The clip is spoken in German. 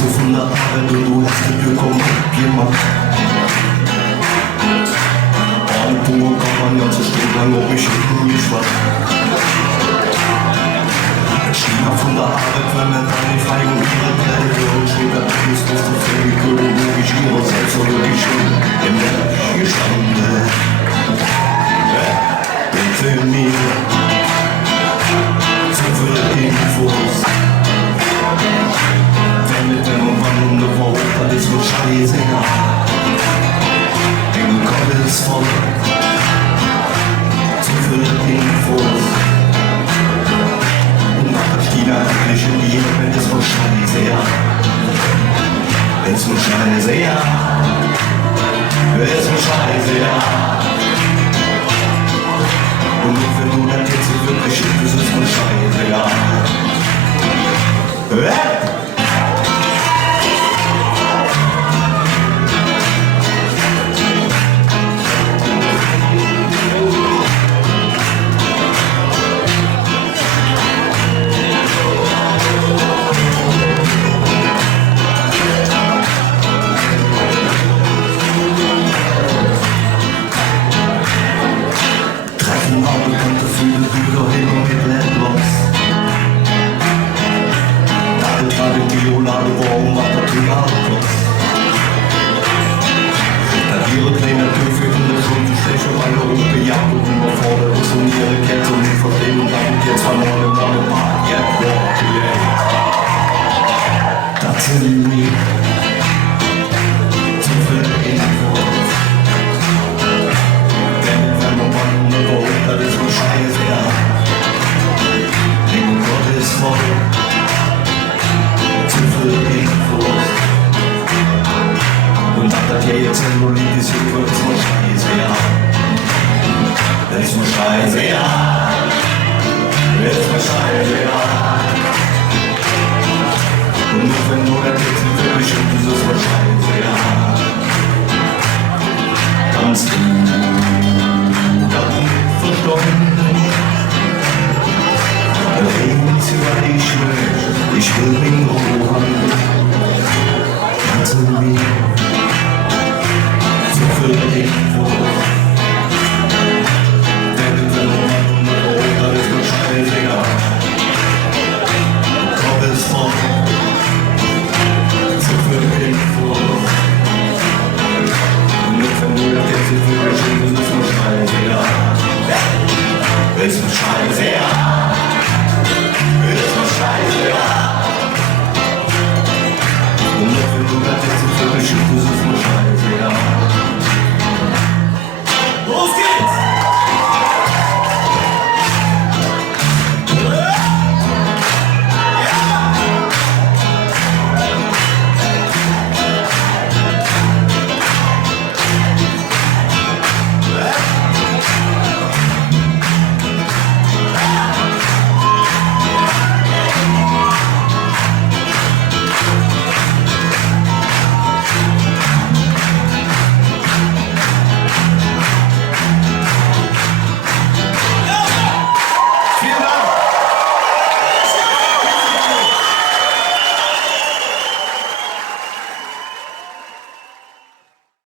kommst du von der Arbeit und du hast mit dir kaputt gemacht. Und du kann man ja zu Stunden lang auf mich hinten geschwatzt. Schieber von der Arbeit, wenn man deine Feige und ihre Pläne und später bist du auf der Ökologisch ihrer selbst oder geschehen im Berg gestanden. Bitte mir zu viele Infos. Wenn mit dem und wann um eine Woche, das ist nur scheiße, ja. In Gottes voll. Zu viele Infos. China eigentlich in jeder Welt ist nur scheiße, ja. Ist nur scheiße, ja. Ist nur scheiße, ja. Und wenn du dann jetzt wirklich bist, ist nur scheiße, ja. Bekannte viele Bücher hin und mit Landloss. Ladetrage, Biolade, warum Material kostet. Da ihre kleine Tür für Hunde schon zu schlecht, weil er hochgejagt und überfordert ist und ihre Kette nicht verstehen und damit jetzt verloren im Morgen Park. Das sind mir zu viele Infos. Das ist nur scheiße, ja. Wegen Gottes voll. Zu viel Infos. Und das hier jetzt nur liegt, ist nur scheiße, ja. Das ist nur scheiße, ja. Das ist nur scheiße, ja. Und nur wenn du das jetzt nicht wirklich und das ist nur scheiße, ja. Kannst du ich will mich